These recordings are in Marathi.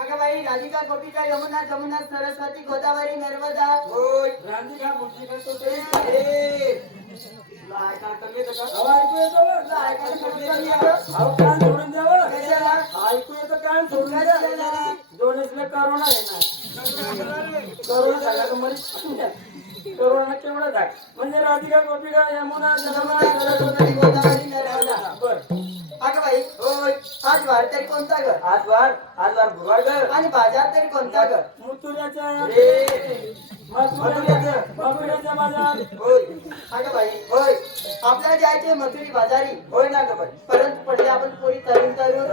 अगं बाई राधिका गोपिका यमुना जमुना सरस्वती गोदावरी नर्मदा होय राधिका गोपिका तो ते लायका कमी का अहो ऐकू येतं बघ. लायका कमी अहो कान सोडून द्यावं. कशाला ऐकू येतं कान सोडून द्या. दोन्हीसला करोना आहे ना. करोना झाला तर मला करोना केवढा झाला म्हणजे राधिका गोपिका यमुना जमुना सरस्वती गोदावरी नर्मदा बर अगं बाई होय आज वार तरी कोणता ग आज वार गुरुवार ग आणि बाजार तरी कोणता ग मुतुऱ्याचा रे मथुऱ्याचा बाजार होय अगं बाई होय आपल्याला जायचे मथुरी बाजारी होय ना ग बाई परंतु पडले आपण पोरी तरुण तरुण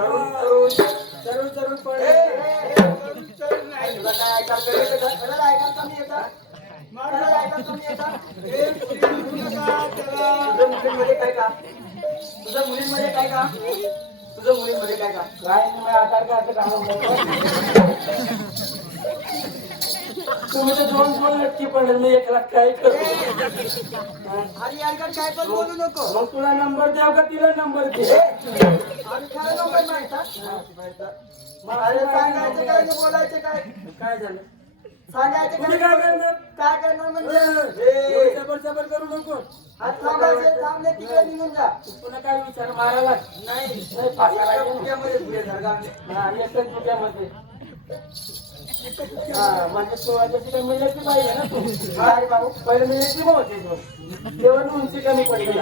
पडे तुला काय ऐकायला कमी येतं का? तुला ऐकायला कमी येतं? तुला ऐकायला कमी येतं? तुझं मुलींमध्ये काय का तुझं मुलींमध्ये काय का तुझं मुलींमध्ये काय का काय तुम्ही आधार कार्ड काढून तुम्ही तर दोन नक्की पडेल मी 1 लाख काय करू आणि यांकडे काय पण बोलू नको मग तुला नंबर द्याव का तिला नंबर दे आणि खरं नंबर माहिती अरे सांगायचं काय आणि बोलायचं काय काय झालं सांगायचं तुम्ही काय काय करणार काय करणार म्हणजे जबर करू नको हात थांबायचे थांबले तिकडे निघून जा पुन्हा काय विचार मारायला नाही फासायला पुण्यामध्ये पुढे धरगा हा एकच दुट्यामध्ये हा म्हणजे तू आता तिला मिळायची पाहिजे ना तू काय भाऊ पहिले मिळायची होती तू तेव्हा उंची कमी पडली ना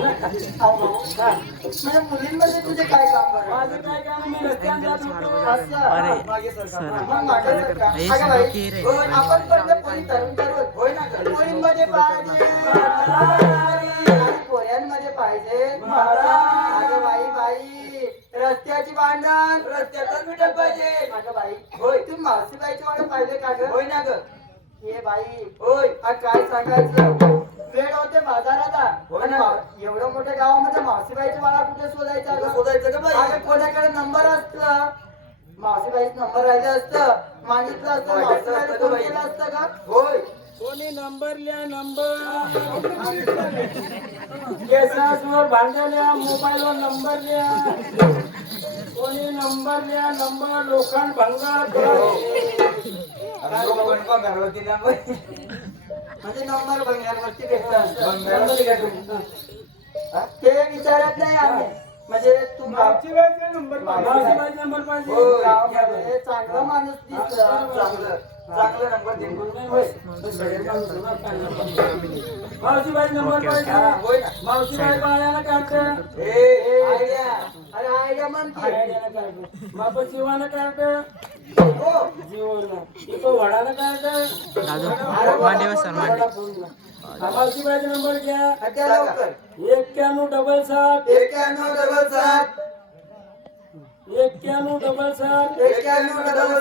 हा म्हणजे मुलींमध्ये तुझे काय काम बरं माझं काय काम मी रस्त्यात जात होतो असं मागे सरका मग मागे सरका अगं बाई होय आपण पण पोरी तरुण होय ना पोरींमध्ये पाहिजे आणि पोऱ्यांमध्ये पाहिजे अगं बाई रस्त्याची भांडण रस्त्यातच मिटल पाहिजे अगं बाई होय तुम्ही मावशीबाईची वाट पाहिले का ग होय ना ग हे बाई होय हा काय सांगायचं वेळ होते बाजारात आणि एवढं मोठ्या गावामध्ये मावशीबाईची वाडा कुठे शोधायचं का बाई कोणाकडे नंबर असतं मावशीबाईच नंबर राहिलं असतं मागितलं असतं मावशीबाईला फोन केला असतं का होय कोणी नंबर लिहा नंबर केसासवर भांड्याला मोबाईलवर नंबर लिहा कोणी नंबर लिहा नंबर लोखंड भंगार म्हणजे नंबर बंगल्यावरती भेटत ते विचारत नाही आम्ही म्हणजे तू मावशीबाईचा नंबर पाहिजे गावामध्ये चांगला माणूस दिसला चांगला नंबर दे मावशीबाई नंबर पाहिजे मावशीबाई पायाला काढतं अरे आयडिया म्हणते बाप जीवानं काढतं जीवन इथं वडानं काढतं मावशीबाईचा नंबर घ्या 91 7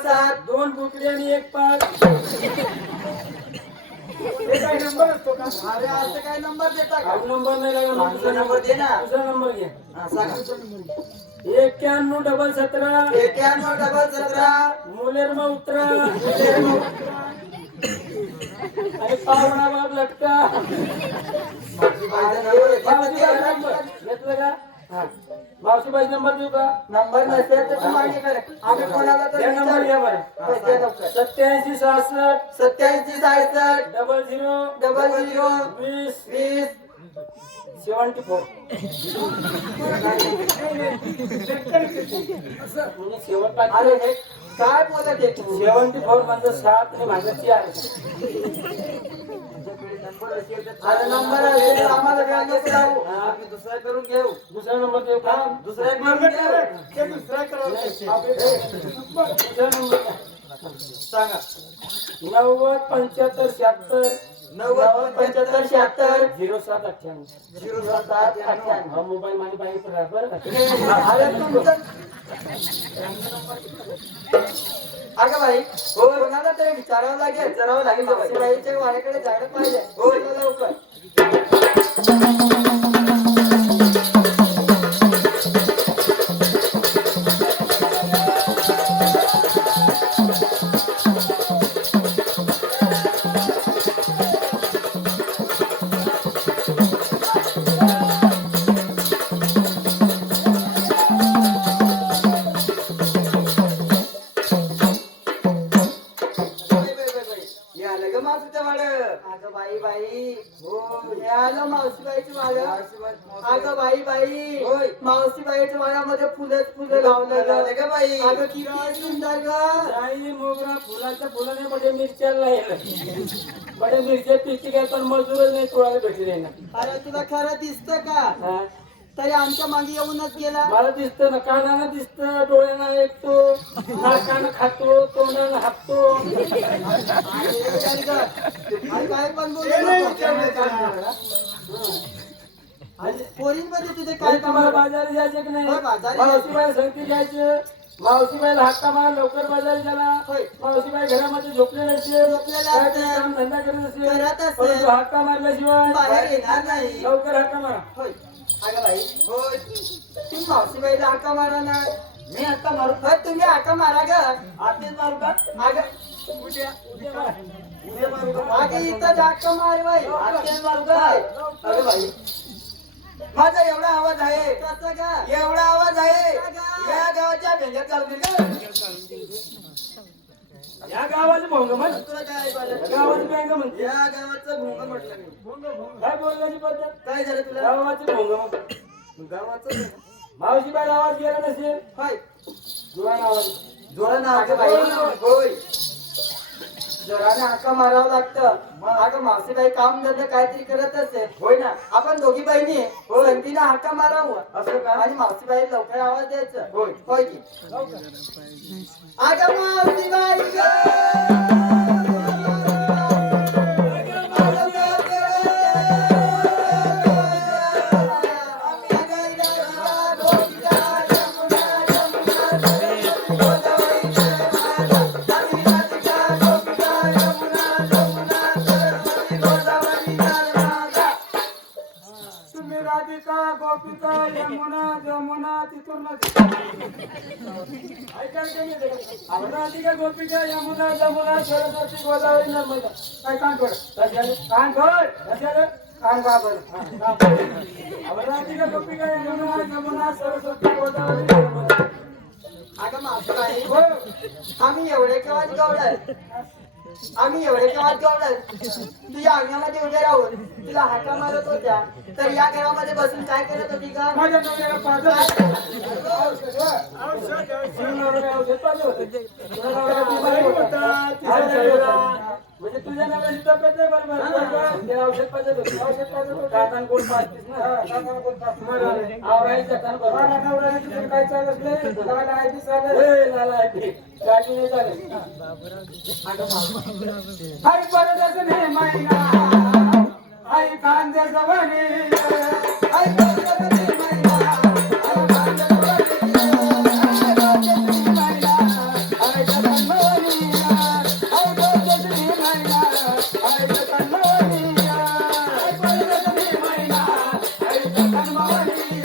7 2 बुकडी आणि 1 पाच काय नंबर असतो का अरे असं काय नंबर देता का नंबर नाही लागला दुसरा नंबर दे ना दुसरा नंबर घ्या 91 17 मुलेरमा उतरा आणि पावणा बाब लटका घेतलं का मावशीबाई नंबर देऊ का नंबर नसेल तर मागे कर आम्ही कोणाला तर नंबर घ्या बरं 87 66 87 00 00 20 74 शेवट अरे हे काय बोलत आहे तू 74 म्हणजे 7 आणि माझं 4 अरे नंबर असेल तर आम्हाला वेळ नको लावू आम्ही दुसरा करून घेऊ दुसरा नंबर देऊ का दुसरा करून घेऊ दुसरा करून दुसरा नंबर सांगा 90 75 76 90 75 76 07 98 07 98 हा मोबाईल माझी बाई बरं अरे तुमचं अगं बाई हो कोणाला तरी विचारावं लागेल बाईच्या वाड्याकडे जायला पाहिजे हो लवकर अगं बाई बाई होय. मावशी बाईच्या वयामध्ये फुलंच फुलं लावलेलं का बाई अगं किती सुंदर ग जाई मोगरा फुलाच्या फुलाने बडे मिरच्या राहिलं बडे मिरच्या पिची काय पण मजूरच नाही तोडायला भेटले ना अरे तुला खरं दिसतं का हा? तरी आमच्या मागे येऊनच गेला मला दिसतं ना कानानं दिसतं डोळ्यानं ऐकतो नाकानं खातो तोंडानं हापतो अरे काय पण बोलू पोरींमध्ये तुझे काय काही काम तुम्हाला बाजारी जायचे की नाही होय, बाजारी मावशीबाई सांगते जायचं मावशीबाईला हाका मार लवकर बाजारी झाला होय. मावशीबाई घरामध्ये झोपलेले असते झोपलेले काहीतरी असते. काम धंदा करत असते करत असते. परंतु हाका मारल्याशिवाय बाहेर येणार नाही लवकर हाका मारा होय अगं बाई होय तुम्ही मावशीबाईला हाका मारा ना मी हाका मारू होय तुम्ही हाका मारा ग आतेच मारू का अगं उद्या मारा. उद्या मारू का अगं इथं हाका मार बाई आतेच मारू का अगं बाई माझा एवढा आवाज आहे कसं का एवढा आवाज आहे या गावाच्या भेंड्यात चालतील का या गावाचे भोंग म्हण तुला काय ऐकलं? गावाचे भेंग म्हणते या गावाचं भोंग म्हटलं मी काय बोलण्याची पद्धत काय झालं तुला गावाचे भोंग म्हण गावाचं मावशी बाई आवाज गेला नसेल होय जुळा आवाज जोरा ना अगं बाई होय जोराने हाका मारावं लागतं अगं मावशीबाई काम धंदा काहीतरी करत असते होय ना आपण दोघी बहिणी संगतीनं हाका मारावं असं का आणि मावशीबाई लवकर आवाज द्यायचं होय होय की अगं मावशीबाई ग तुम्ही राधिका गोपिका यमुना जमुना तिथून राधिका गोपिका यमुना जमुना सरस्वती गोदावरी नर्मदा काय कान फोड कान फोड कान बाबर राधिका गोपिका यमुना जमुना सरस्वती गोदावरी नर्मदा अगं मावशीबाई हो. आम्ही एवढे केव्हाच गवडत तुझ्या अंगणामध्ये उभे राहून तुला हाका मारत होत्या तर या घरामध्ये बसून काय करत होती का माझ्या नवऱ्याला पाजलं. औषध पाजलं होतं. तुझ्या नवऱ्याला बिमारी होता. तिच्या नवऱ्याला- म्हणजे तुझ्या नवऱ्याची तब्येत नाही बरोबर ते औषध पाजलं होतं. औषध पाजलं होतं. कातान गोड पाजतेस ना. आवरायचं कान बरोबर. माझ्या नवऱ्याला तुझं काय चालत नाही. लाला आहे ती चालत. ए, लाला आहे ती. गाडी नाही चालत. आई परत नाही महिना आई कांदे जवानी आई परत नाही महिना आई कांदे जवानी महिना आई जगन्मोहनी आई परत नाही महिना आई जगन्मोहनी आई परत नाही महिना आई जगन्मोहनी